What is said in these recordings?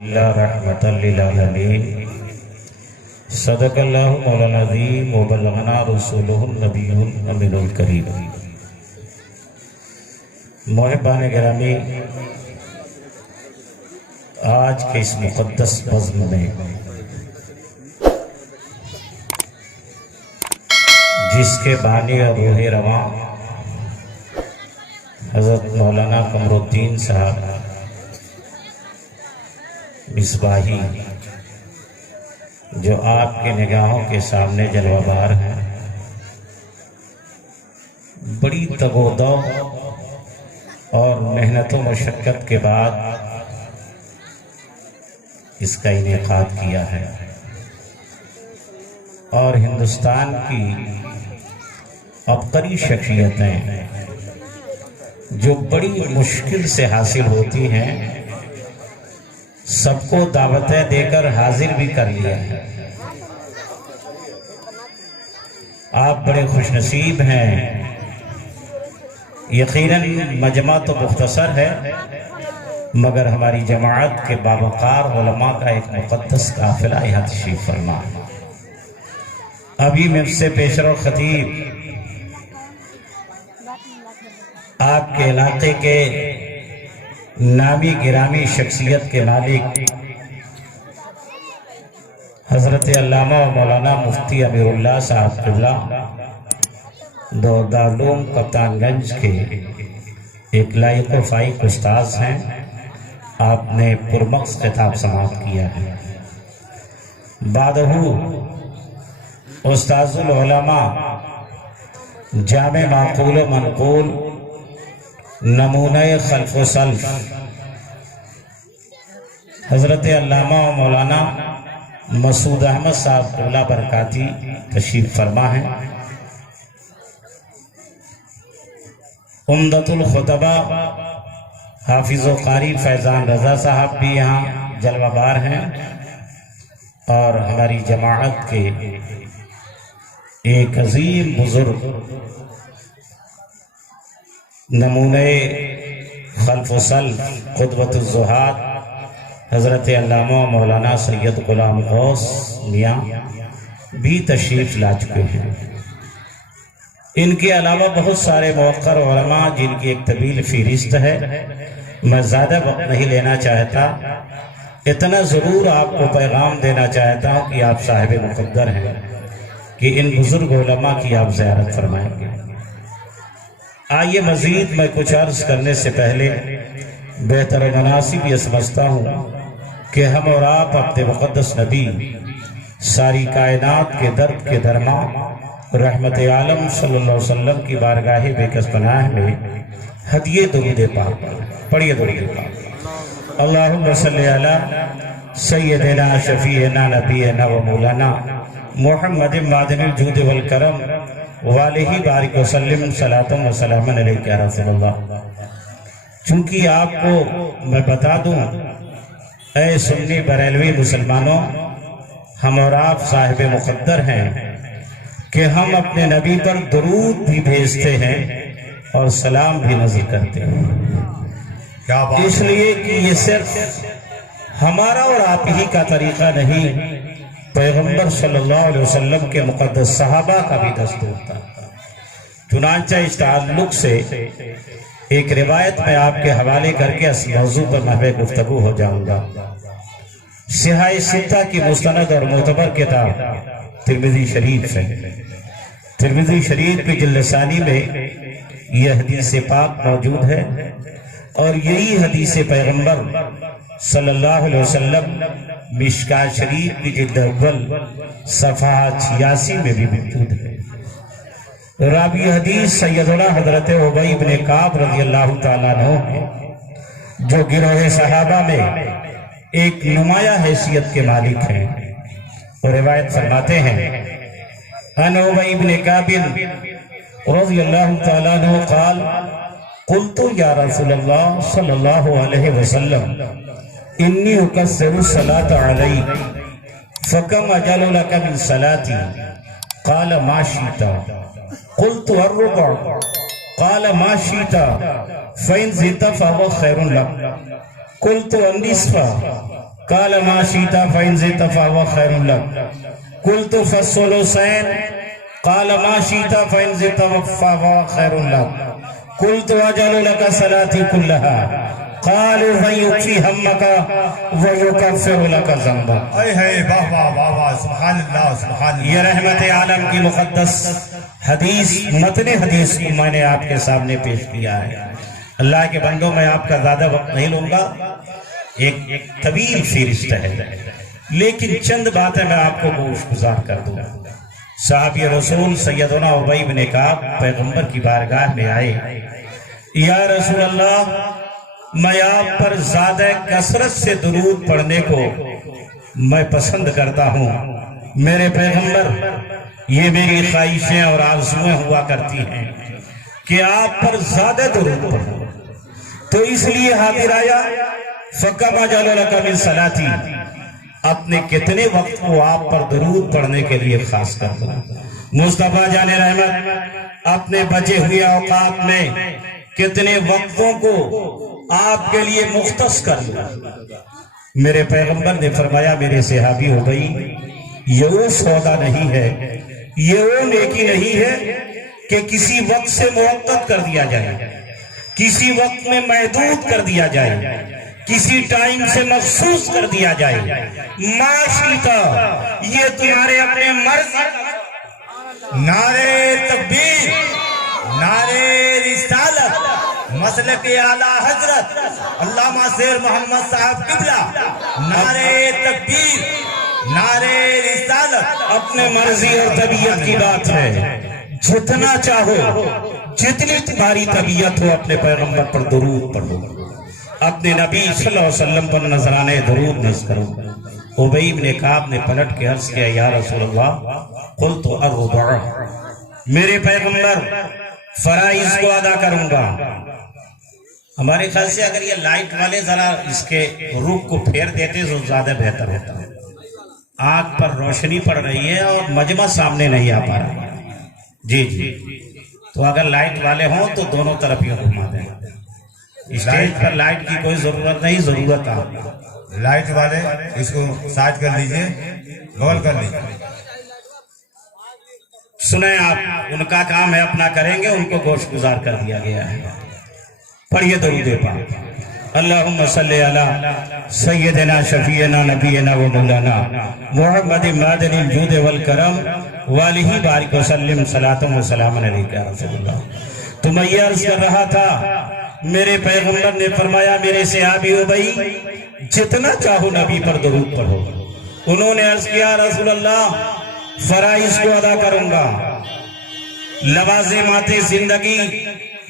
اللہ رحمت للعالمین صدق اللہ مولانا العظیم وبلغنا رسولہ النبی الامین الکریم۔ محبان گرامی، آج کے اس مقدس بزم میں جس کے بانی اور روح رواں حضرت مولانا قمر الدین صاحب مصباحی، جو آپ کے نگاہوں کے سامنے جلوہ بار ہیں، بڑی تگ و دو اور محنت و مشقت کے بعد اس کا انعقاد کیا ہے، اور ہندوستان کی عبقری شخصیتیں جو بڑی مشکل سے حاصل ہوتی ہیں، سب کو دعوتیں دے کر حاضر بھی کر لیا ہے۔ آپ بڑے خوش نصیب ہیں۔ یقیناً مجمع تو مختصر ہے، مگر ہماری جماعت کے باوقار علماء کا ایک مقدس قافلہ یہاں تشریف فرما ہے۔ ابھی مجھ سے پیشرو خطیب آپ کے علاقے کے نامی گرامی شخصیت کے مالک حضرت علامہ و مولانا مفتی امیر اللہ صاحب دو دارالعلوم کپتان گنج کے ایک لائق و فائق استاذ ہیں۔ آپ نے پرمغز خطاب سماعت کیا ہے۔ بعدہ استاذ العلماء، جامع معقول و منقول، نمونہ خلف و سلف، حضرت علامہ و مولانا مسعود احمد صاحب اللہ برکاتی تشریف فرما ہیں۔ عمدۃ الخطبہ حافظ و قاری فیضان رضا صاحب بھی یہاں جلوہ بار ہیں، اور ہماری جماعت کے ایک عظیم بزرگ، نمونہ خلف و سلف، قدوۃ الزہاد، حضرت علامہ مولانا سید غلام غوث میاں بھی تشریف لا چکے ہیں۔ ان کے علاوہ بہت سارے موقر علماء جن کی ایک طویل فہرست ہے، میں زیادہ وقت نہیں لینا چاہتا، اتنا ضرور آپ کو پیغام دینا چاہتا ہوں کہ آپ صاحب مقدر ہیں کہ ان بزرگ علماء کی آپ زیارت فرمائیں گے۔ آئیے مزید میں کچھ عرض کرنے سے پہلے بہتر و مناسب یہ سمجھتا ہوں کہ ہم اور آپ اپنے مقدس نبی ساری کائنات کے درد کے درما رحمت عالم صلی اللہ علیہ وسلم کی بارگاہ بے کس پناہ میں ہدیے درود پاک پڑھیے درود پاک۔ اللہم صلی علی سیدنا شفیعنا نبینا و مولانا محمد معدن الجود والکرم والہ بارک وسلم صلاۃ و سلام علیک یا رسول اللہ۔ چونکہ آپ کو میں بتا دوں، اے سنی بریلوی مسلمانوں، ہم اور آپ صاحب مقدر ہیں کہ ہم اپنے نبی پر درود بھی بھیجتے ہیں اور سلام بھی نازل کرتے ہیں، اس لیے کہ یہ صرف ہمارا اور آپ ہی کا طریقہ نہیں، پیغمبر صلی اللہ علیہ وسلم کے مقدس صحابہ کا بھی دستور تھا۔ چنانچہ اس تعلق سے ایک روایت میں آپ کے حوالے کر کے اس موضوع پر محو گفتگو ہو جاؤں گا۔ صحاح ستہ کی مستند اور معتبر کتاب ترمذی شریف ہے۔ ترمذی شریف کی جلد ثانی میں یہ حدیث پاک موجود ہے، اور یہی حدیث پیغمبر صلی اللہ علیہ وسلم مشکاۃ شریف کی جلد اول صفحہ 86 میں بھی موجود ہے۔ راوی حدیث سیدنا حضرت ابی بن کعب رضی اللہ تعالیٰ عنہ ہیں، جو گروہ صحابہ میں ایک نمایاں حیثیت کے مالک ہیں، اور روایت فرماتے ہیں، ان ابی بن کعب رضی اللہ تعالیٰ عنہ قال قلت یا رسول اللہ صلی اللہ علیہ وسلم انی اکثر الصلاة علیک فکم اجل لک من صلاتی قال ما شئت قلت الربع قال ما شئت فإن زدت فهو خير لك قلت النصف قال ما شئت فإن زدت فهو خير لك قلت فالثلثين قال ما شئت فإن زدت فهو خير لك قلت أجعل لك صلاتي كلها قالوا فيكفي همك ويكفر لك ذنبك. اے ہے واہ واہ واہ واہ، سبحان اللہ سبحان اللہ. یہ رحمت عالم کی مقدس حدیث، متن حدیث کو میں نے آپ کے سامنے پیش کیا ہے. اللہ کے بندوں، میں آپ کا زیادہ وقت نہیں لوں گا، ایک طویل فہرست ہے، لیکن چند باتیں میں آپ کو گوش گزار کر دوں. صحابی رسول سیدنا ابی بن کعب پیغمبر کی بارگاہ میں آئے. یا رسول اللہ، میں آپ پر زیادہ کثرت سے درود پڑھنے کو میں پسند کرتا ہوں. میرے پیغمبر، یہ میری خواہشیں اور آرزویں ہوا کرتی ہیں کہ آپ پر زیادہ درود پڑھوں، تو اس لیے حاضر آیا. فَكَمَا جَعَلَ لَكَ مِن صَلَاتِي، اپنے کتنے وقت کو آپ پر درود پڑھنے کے لیے خاص کر دوں. مصطفیٰ جان رحمت اپنے بچے ہوئے اوقات میں کتنے وقتوں کو آپ کے لیے مختص کر دوں. میرے پیغمبر نے فرمایا، میرے صحابی ہو گئی، یہ وہ سودا نہیں ہے، یہ وہ نیکی نہیں ہے کہ کسی وقت سے موقت کر دیا جائے، کسی وقت میں محدود کر دیا جائے، کسی ٹائم سے مخصوص کر دیا جائے. ما شئت، یہ تمہارے اپنے مرض. نعرے تکبیر، نعرے رسالت، مسلک اعلیٰ حضرت علامہ سیر محمد صاحب قبلہ. نعرے تکبیر، نعرے رسالت. اپنے مرضی اور طبیعت کی بات ہے، جتنا چاہو، جتنی تمہاری طبیعت ہو، اپنے پیغمبر پر درود پڑھو، اپنے نبی صلی اللہ علیہ وسلم پر نذرانے درود نذر کرو. ابی بن کعب نے پلٹ کے عرض کیا، یا رسول اللہ، قلت اربع، میرے پیغمبر فرائض کو ادا کروں گا. ہمارے خیال سے اگر یہ لائٹ والے ذرا اس کے رخ کو پھیر دیتے تو زیادہ بہتر ہوتا ہے. آنکھ پر روشنی پڑ رہی ہے اور مجمع سامنے نہیں آ پا رہا. جی جی، تو اگر لائٹ والے ہوں تو دونوں طرف ہی گھما دیں. اسٹیج پر لائٹ کی کوئی ضرورت نہیں، ضرورت آپ لائٹ والے اس کو سائڈ کر لیجئے، غور کر لیجئے. سنیں آپ، ان کا کام ہے اپنا کریں گے، ان کو گوش گزار کر دیا گیا ہے. پڑھیے درود پاک. اللہم صلی علی سیدنا شفیعنا نبینا و مولانا محمد مادن الجود والکرم والہ بارک وسلم صلاۃ و سلام علیکہ یا رسول اللہ. تو میں یہ عرض کر رہا تھا، میرے پیغمبر نے فرمایا، میرے صحابی ابی، جتنا چاہو نبی پر درود پڑھو. انہوں نے عرض کیا، رسول اللہ، فرائض کو ادا کروں گا، لوازمات زندگی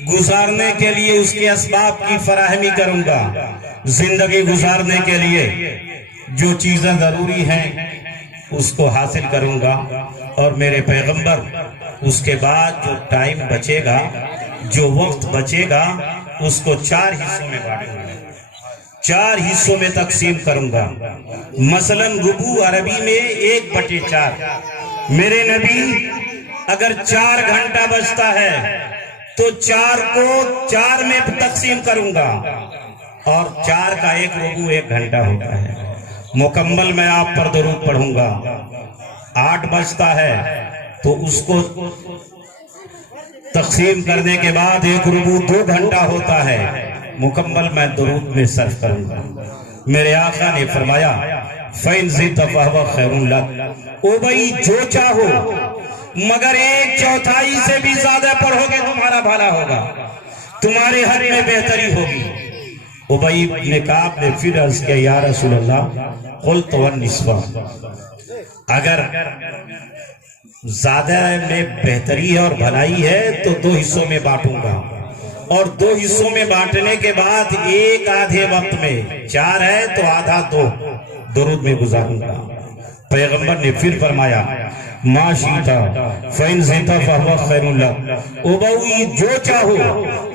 گزارنے کے لیے اس کے اسباب کی فراہمی کروں گا. زندگی گزارنے کے لیے جو چیزیں ضروری ہیں اس کو حاصل کروں گا. اور میرے پیغمبر، اس کے بعد جو ٹائم بچے گا، جو وقت بچے گا، اس کو 4 حصوں میں بانٹوں گا، 4 حصوں میں تقسیم کروں گا. مثلا ربع عربی میں 1/4. میرے نبی، اگر 4 گھنٹہ بچتا ہے تو 4 کو 4 میں تقسیم کروں گا، اور 4 کا 1 ربع 1 گھنٹہ ہوتا ہے. مکمل میں آپ پر درود پڑھوں گا. 8 بچتا ہے تو اس کو تقسیم کرنے کے بعد 1 ربع 2 گھنٹہ ہوتا ہے. مکمل میں درود میں صرف کروں گا. میرے آقا نے فرمایا، فَإِن زِدْتَ فَهُوَ خَيْرٌ لَكَ، او بھائی جو چاہو، مگر 1/4 سے بھی زیادہ پڑھو گے تمہارا بھلا ہوگا، تمہارے حق میں بہتری ہوگی. ابی بن کعب نے پھر عرض کیا، یا رسول اللہ، قلت والنصف، اگر زیادہ میں بہتری اور بھلائی ہے تو 2 حصوں میں بانٹوں گا، اور 2 حصوں میں بانٹنے کے بعد 1 آدھے وقت میں، 4 ہے تو آدھا 2 درود میں گزاروں گا. پیغمبر نے پھر فرمایا، ما شئت فإن زدت فهو خير لك، ابوی جو چاہو،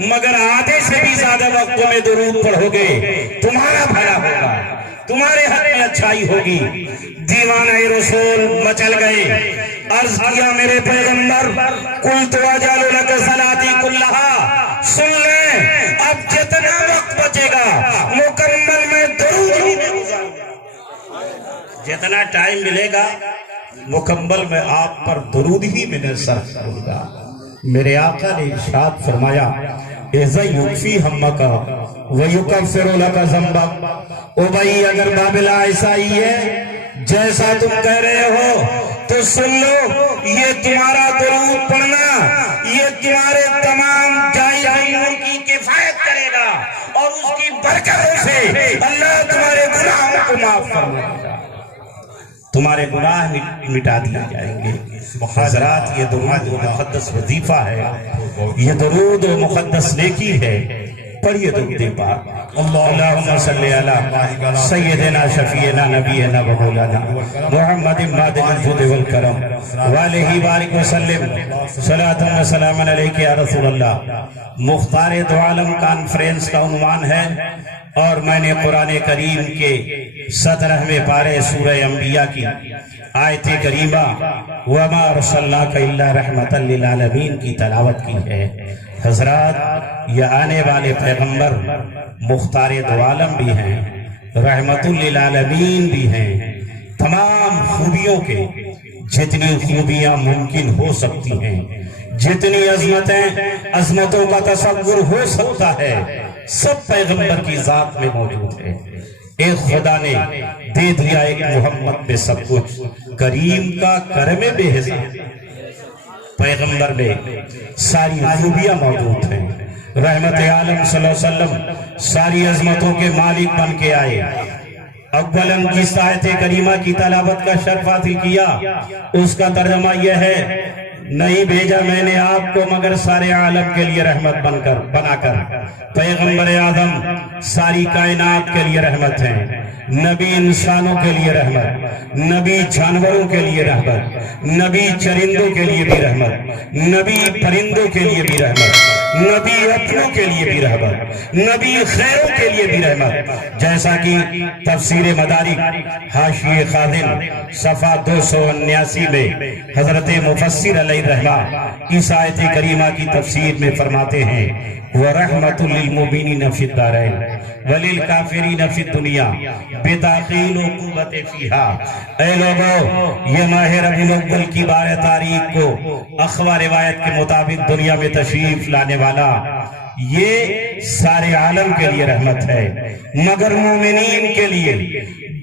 مگر آدھے سے بھی زیادہ وقتوں میں درود پڑھو گے تمہارا بھلا ہوگا، تمہارے حق میں اچھائی ہوگی. دیوانہ رسول مچل گئے. عرض کیا، میرے پیغمبر، قلت اجعل لك صلاتي كلها، سن لیں، اب جتنا وقت بچے گا مکمل میں درود ہی میں گزاروں گا. جتنا ٹائم ملے گا مکمل میں آپ پر درود ہی میں نے صرف کروں گا۔ میرے آقا نے ارشاد فرمایا اِذَا يُكْفِي هَمَّكَ وَيُكَفِّرُ لَكَ ذَنبَكَ۔ او بھائی اگر بابلہ ایسا ہی ہے جیسا تم کہہ رہے ہو تو سن لو، یہ تمہارا درود پڑھنا یہ تمہارے تمام جائز امور کی کفایت کرے گا اور اس کی برکتوں سے اللہ تمہارے گناہوں کو معاف فرمائے گا، تمہارے گناہ مٹا دیے جائیں گے۔ حضرات یہ درود و مقدس وظیفہ ہے، یہ درود و مقدس نیکی ہے۔ پڑھیے درود پاک، اللہم صلی علی سیدنا شفیعنا نبینا و مولانا محمد مادن الجود والکرم وآلہ بارک وسلم صلاة و سلام علیکہ یا رسول اللہ۔ مختار دو عالم کانفرنس کا عنوان ہے اور میں نے قرآن کریم کے 17ویں پارے سورہ انبیاء کی آیت کریمہ وَمَا أَرْسَلْنَاكَ إِلَّا رَحْمَةً لِلْعَالَمِينَ کی تلاوت کی ہے۔ حضرات یہ آنے والے پیغمبر مختار دو عالم بھی ہیں، رحمت للعالمین بھی ہیں، تمام خوبیوں کے جتنی خوبیاں ممکن ہو سکتی ہیں، جتنی عظمتوں کا تصور ہو سکتا ہے، سب پیغمبر کی ذات میں موجود ہے۔ ایک خدا نے دے دیا ایک محمد میں سب کچھ، کریم کا کرم بے حساب، پیغمبر میں ساری خوبیاں موجود ہیں۔ رحمت عالم صلی اللہ علیہ وسلم ساری عظمتوں کے مالک بن کے آئے، اولاً کی آیت کریمہ کی تلاوت کا شرف حاصل کیا۔ اس کا ترجمہ یہ ہے نہیں بھیجا میں نے آپ کو مگر سارے عالم کے لیے رحمت بنا کر۔ پیغمبر اعظم ساری کائنات کے لیے رحمت ہیں، نبی انسانوں کے لیے رحمت، نبی جانوروں کے لیے رحمت، نبی چرندوں کے لیے بھی رحمت، نبی پرندوں کے لیے بھی رحمت، نبی اپنوں کے لیے بھی رحمت، نبی خیروں کے لیے بھی رحمت، جیسا کہ تفسیر مدارک حاشیہ خادم صفحہ 279 میں حضرت مفسر علیہ الرحمہ اس آیت کریمہ کی تفسیر میں فرماتے ہیں وَرَحْمَةٌ لِلْمُؤْمِنِينَ فِي الدَّارَيْنِ وَلِلْكَافِرِينَ فِي الدُّنْيَا بِتَعْقِيلِ عُقُوبَتِ فِيهَا۔ اے لوگوں، یہ ماہ ربیع الاول کی 12 تاریخ کو اخبار روایت کے مطابق دنیا میں تشریف لانے والا یہ سارے عالم کے لیے رحمت ہے، مگر مومنین کے لیے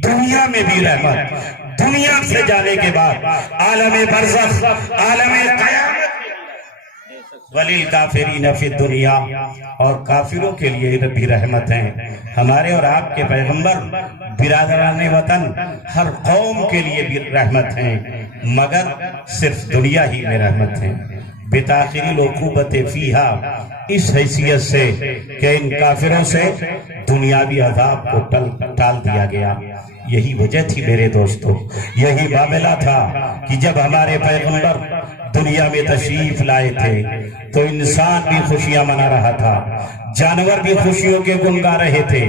دنیا میں بھی رحمت، دنیا سے جانے کے بعد عالم برزخ، عالم قیامت وَلِلْكَافِرِينَ فِي الدُّنْيَا، اور کافروں کے لیے بھی رحمت ہیں۔ ہمارے اور آپ کے پیغمبر برادران وطن ہر قوم کے لیے بھی رحمت ہیں، مگر صرف دنیا ہی میں رحمت ہیں۔ بِتَأْخِيرِ الْعُقُوبَةِ فِيهَا، اس حیثیت سے کہ ان کافروں سے دنیاوی عذاب کو ٹال دیا گیا۔ یہی وجہ تھی میرے دوستو، یہی معاملہ تھا کہ جب ہمارے پیغمبر دنیا میں تشریف لائے تھے تو انسان بھی خوشیاں منا رہا تھا، جانور بھی خوشیوں کے گن گا رہے تھے،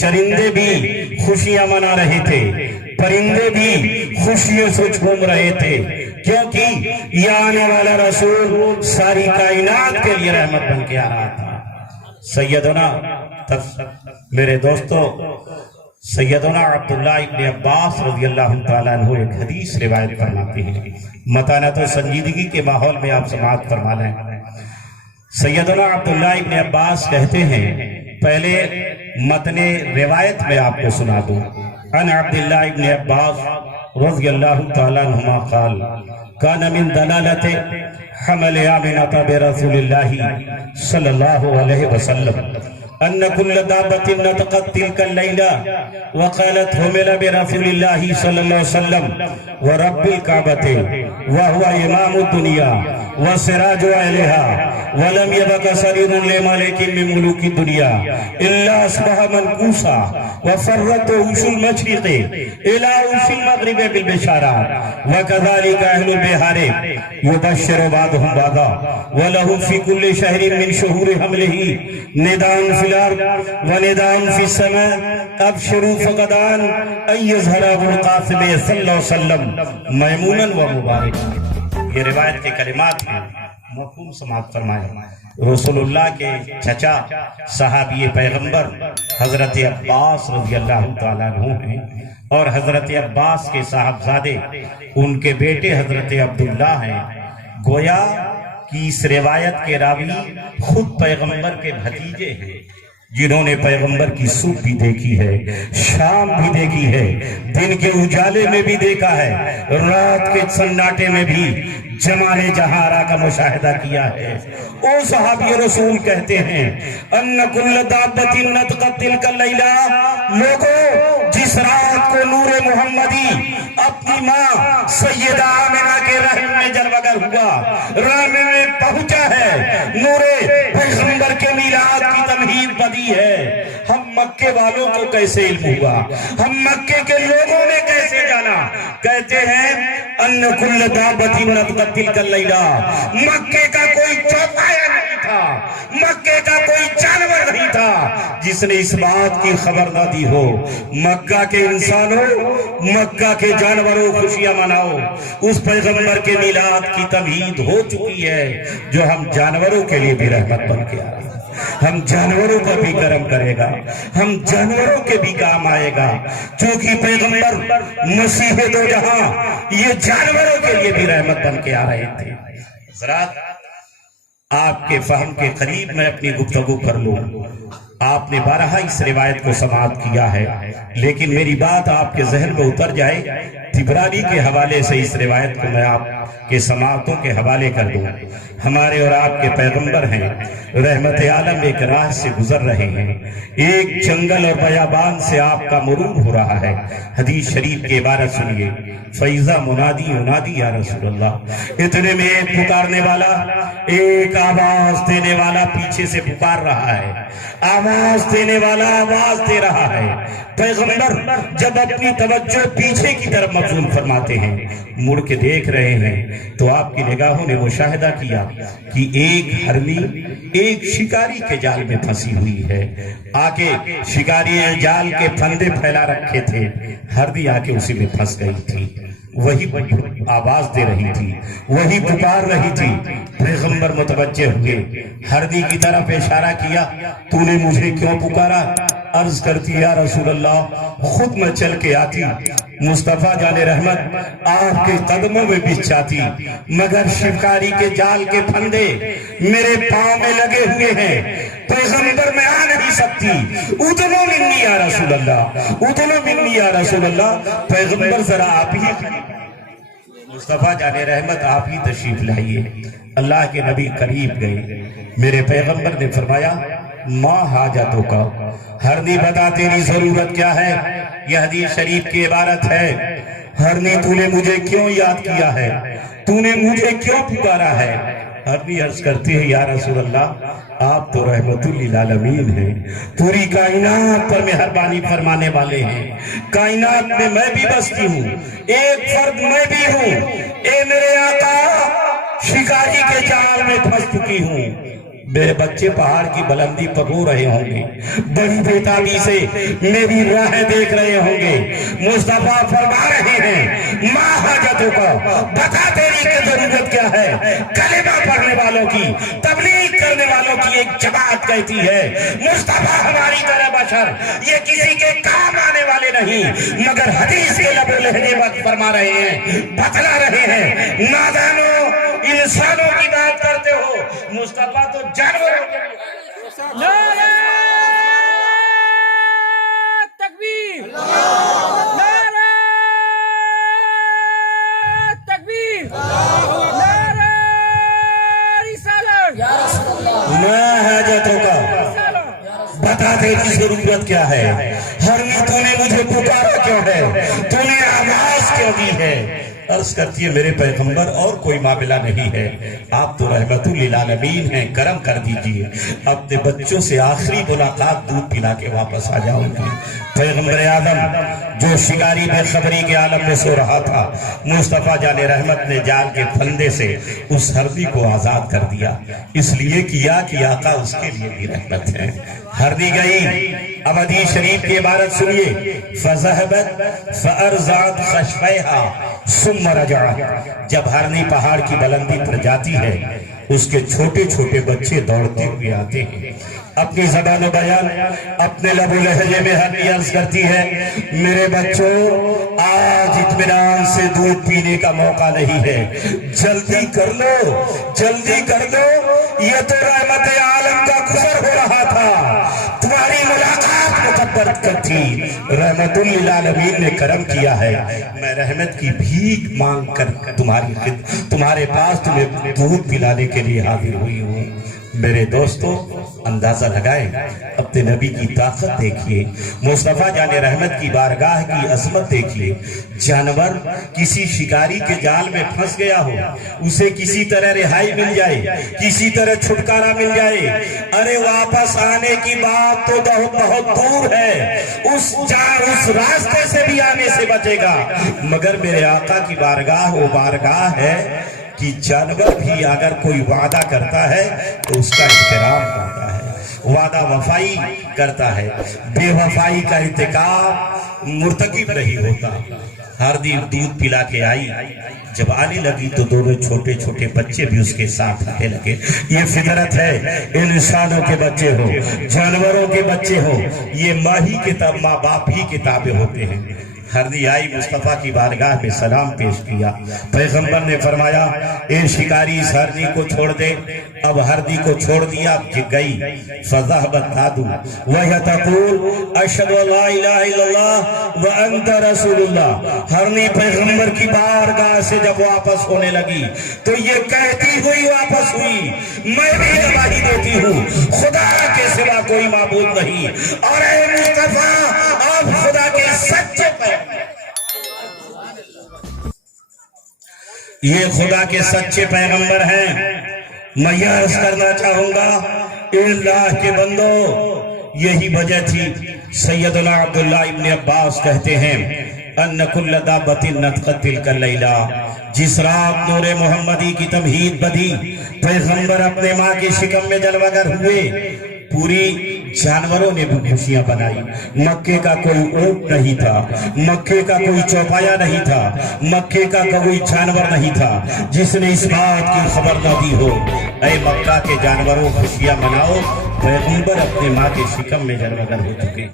چرندے بھی خوشیاں منا رہے تھے، پرندے بھی خوشیوں سے جھوم رہے تھے، کیونکہ یہ آنے والا رسول ساری کائنات کے لیے رحمت بن کے آ رہا تھا۔ سیدنا میرے دوستو سیدنا عبداللہ ابن عباس رضی اللہ تعالیٰ عنہ ایک حدیث روایت فرماتے ہیں، متانت و سنجیدگی کے ماحول میں آپ سماعت فرما لیں۔ سیدنا عبداللہ ابن عباس کہتے ہیں، پہلے متن روایت میں آپ کو سنا دوں۔ عن عبداللہ ابن عباس رضی اللہ تعالیٰ عنہما قال کان من دلالت حمل آمنة برسول اللہ صلی اللہ علیہ وسلم ان كل دابة نطقت تلك الليلة وقالت حمل برسول الله صلى الله عليه وسلم ورب الكعبة وهو امام الدنيا وسراج اهلها ولم يبق سرير لملك من ملوك الدنيا الا اصبح منكوسا وفرت وحوش المشرق الى وحوش المغرب بالبشارات وكذلك اهل البحار يبشر بعضهم بعضا ولهم في كل شهر من شهور حمله نداء في الارض ونداء في السماء ابشروا فقدان ان يظهر ابو القاسم صلی اللہ علیہ وسلم میمونا و مبارک۔ یہ روایت کے کلمات ہیں، مفہوم سماعت فرمائے۔ رسول اللہ کے چچا صحابی پیغمبر حضرت عباس رضی اللہ تعالیٰ عنہ ہیں، اور حضرت عباس کے صاحبزادے ان کے بیٹے حضرت عبداللہ ہیں۔ گویا کہ اس روایت کے راوی خود پیغمبر کے بھتیجے ہیں، جنہوں نے پیغمبر کی صبح بھی دیکھی ہے، شام بھی دیکھی ہے، دن کے اجالے میں بھی دیکھا ہے، رات کے سناٹے میں بھی جمال جہارا کا مشاہدہ کیا ہے۔ او صحابی رسول کہتے ہیں ان کل دابت نطقت تلک اللیلہ، لوگوں جس رات کو نور محمدی اپنی ماں سیدہ آمنہ کے رحم میں جلوگر ہوا، رحم میں پہنچا ہے، نور پیغمبر کے میلاد کی تمہید بدی ہے۔ ہم مکے والوں کو کیسے علم ہوا، ہم مکے کے لوگوں نے کیسے جانا؟ کہتے ہیں ان کل دابت نطقت تلک اللیلہ، مکے کا کوئی چوپایا نہیں تھا، مکے کا کوئی جانور نہیں تھا جس نے اس بات کی خبر نہ دی ہو۔ مکہ کے انسانوں، مکہ کے جانوروں، خوشیاں مناؤ، اس پیغمبر کے میلاد کی تمہید ہو چکی ہے جو ہم جانوروں کے لیے بھی رحمت بن کے آ رہے ہیں۔ ہم جانوروں کا بھی کرم کرے گا، ہم جانوروں کے بھی کام آئے گا، چونکہ پیغمبر مسیح دو جہاں یہ جانوروں کے لیے بھی رحمت بن کے آ رہے تھے۔ حضرات، آپ کے فہم کے قریب میں اپنی گفتگو کر لوں۔ آپ نے بارہا اس روایت کو سماعت کیا ہے، لیکن میری بات آپ کے ذہن میں اتر جائے، طبرانی کے حوالے سے اس روایت کو میں آپ کے سماعتوں کے حوالے کر دوں۔ ہمارے اور آپ کے پیغمبر ہیں، رحمت عالم ایک راہ سے گزر رہے ہیں، ایک جنگل اور بیابان سے آپ کا مرور ہو رہا ہے۔ حدیث شریف کی عبارت سنیے، فَإِذَا مُنَادِي يُنَادِي یا رسول اللہ۔ اتنے میں ایک پکارنے والا، ایک آواز دینے والا پیچھے سے پکار رہا ہے، آواز دینے والا آواز دے رہا ہے۔ پیغمبر جب اپنی توجہ پیچھے کی طرف مبذول فرماتے ہیں، مڑ کے دیکھ رہے ہیں تو آپ کی نگاہوں نے مشاہدہ کیا کہ ایک ہرنی ایک شکاری کے جال میں پھنسی ہوئی ہے۔ آکے شکاری جال کے پھندے پھیلا رکھے تھے، ہرنی آکے اسی میں پھنس گئی تھی، وہی آواز دے رہی تھی، وہی پکار رہی تھی۔ پیغمبر متوجہ ہوئے، ہرنی کی طرف اشارہ کیا، تو نے مجھے کیوں پکارا؟ عرض کرتی یا رسول اللہ، خود میں چل کے آتی، مصطفیٰ جان رحمت آپ کے قدموں میں بچھ جاتی، مگر شکاری کے جال کے پھندے میرے پاؤں میں لگے ہوئے ہیں، پیغمبر میں آ نہیں سکتی۔ ادنو منی یا رسول اللہ، ادنو منی یا رسول اللہ، پیغمبر ذرا آپ ہی، مصطفیٰ جان رحمت آپ ہی تشریف لائیے۔ اللہ کے نبی قریب گئے، میرے پیغمبر نے فرمایا ما حاجتوں کا، ہرنی بتا تیری ضرورت کیا ہے؟ یہ حدیث شریف کی عبارت ہے، ہرنی تو نے مجھے کیوں یاد کیا ہے، تو نے مجھے کیوں پکارا ہے؟ ہرنی عرض کرتی ہے یا رسول اللہ، آپ تو رحمت للعالمین ہیں، پوری کائنات پر مہربانی فرمانے والے ہیں، کائنات میں میں بھی بستی ہوں، ایک فرد میں بھی ہوں، اے میرے آقا شکاری کے جال میں پھنس چکی ہوں، میرے بچے پہاڑ کی بلندی پر رو رہے ہوں گے، بڑی بےتابی سے میری راہیں دیکھ رہے ہوں گے۔ مصطفیٰ فرما رہے ہیں ما حاجتوں کا، بتا تیری کی ضرورت کیا ہے؟ کلمہ پڑھنے والوں کی، تبلیغ کرنے والوں کی ایک جماعت کہتی ہے مصطفیٰ ہماری طرح بشر، یہ کسی کے کام آنے والے نہیں، مگر حدیث کے لب و لہجے وقت فرما رہے ہیں، بتلا رہے ہیں نادانوں انسانوں کی بات کرتے ہو، مصطفیٰ تو جانوروں کے لیے۔ نعرہ تکبیر، نعرہ تکبیر، نعرہ رسالت، ما حاجتوں کا، بتا تیری ضرورت کیا ہے؟ ہرنی تو نے مجھے پکارا کیوں ہے؟ تو نے آواز کیوں دی ہے؟ عرض کرتی ہے میرے پیغمبر اور کوئی معاملہ نہیں ہے، آپ تو رحمت للعالمین ہیں، کرم کر دیجئے، اپنے بچوں سے آخری ملاقات دودھ پلا کے واپس آ جاؤں گی۔ پیغمبر اعظم جو شکاری بے خبری کے عالم میں سو رہا تھا، مصطفیٰ جان رحمت نے جال کے پھندے سے اس ہرنی کو آزاد کر دیا، اس لیے کیا کہ آقا اس کے لیے بھی رحمت ہے۔ ہرنی گئی، اب حدیث شریف کی عبارت سنیے، فَذَهَبَتْ فَأَرْزَعَتْ خَشْفَيْهَا ثُمَّ رَجَعَتْ۔ جب ہرنی پہاڑ کی بلندی پر جاتی ہے، اس کے چھوٹے چھوٹے بچے دوڑتے ہوئے آتے ہیں، اپنی زبان و بیان اپنے لب و لہجے میں ہر عرض کرتی ہے، میرے بچوں آج اطمینان سے دودھ پینے کا موقع نہیں ہے، جلدی کر لو، جلدی کر لو، یہ تو رحمت عالم کا گزر ہو رہا تھا، تمہاری ملاقات مقدر تھی، رحمت للعالمین نے کرم کیا ہے، میں رحمت کی بھیک مانگ کر تمہارے پاس تمہیں دودھ پلانے کے لیے حاضر ہوئی ہوں۔ میرے دوستو اندازہ لگائیں، اپنے نبی کی طاقت دیکھیے، مصطفیٰ جان رحمت کی بارگاہ کی عظمت دیکھیے۔ جانور کسی شکاری کے جال میں پھنس گیا ہو، اسے کسی طرح رہائی مل جائے، کسی طرح چھٹکارا مل جائے، ارے واپس آنے کی بات تو بہت دور ہے، اس راستے سے بھی آنے سے بچے گا، مگر میرے آقا کی بارگاہ وہ بارگاہ ہے کہ جانور بھی اگر کوئی وعدہ کرتا ہے تو اس کا احترام کرتا ہے، وعدہ وفائی کرتا ہے، بے وفائی کا ارتکاب مرتکب نہیں ہوتا۔ ہردی دودھ پلا کے آئی، جب آنے لگی تو دونوں چھوٹے چھوٹے بچے بھی اس کے ساتھ آنے لگے۔ یہ فطرت ہے، انسانوں کے بچے ہو، جانوروں کے بچے ہو، یہ ماں باپ ہی کے تابع ہوتے ہیں۔ ہردی آئی، مصطفیٰ کی بارگاہ میں سلام پیش کیا، پیغمبر نے فرمایا اے شکاری اس ہردی کو چھوڑ دے، اب ہردی کو چھوڑ دیا، اب گئی فذهبت تادو وهي تقول اشهد ان لا اله الا الله وانت رسول اللہ۔ ہردی پیغمبر کی بارگاہ سے جب واپس ہونے لگی تو یہ کہتی ہوئی واپس ہوئی، میں بھی گواہی دیتی ہوں خدا کے سوا کوئی معبود نہیں، اور اے مصطفیٰ آپ خدا کے سچے یہ خدا کے سچے پیغمبر ہیں۔ میں یہ عرض کرنا چاہوں گا اے اللہ کے بندو، یہی وجہ تھی سیدنا عبداللہ ابن عباس کہتے ہیں ان کل دابۃ نطقت تلک اللیلہ، جس رات نور محمدی کی تمہید بدی، پیغمبر اپنے ماں کی شکم میں جلوہ گر ہوئے، پوری جانوروں نے بھی خوشیاں بنائی۔ مکے کا کوئی اونٹ نہیں تھا، مکے کا کوئی چوپایا نہیں تھا، مکے کا کوئی جانور نہیں تھا جس نے اس بات کی خبر نہ دی ہو اے مکہ کے جانوروں خوشیاں مناؤ، پیغمبر اپنے ماں کے شکم میں جلوہ گر ہو چکے۔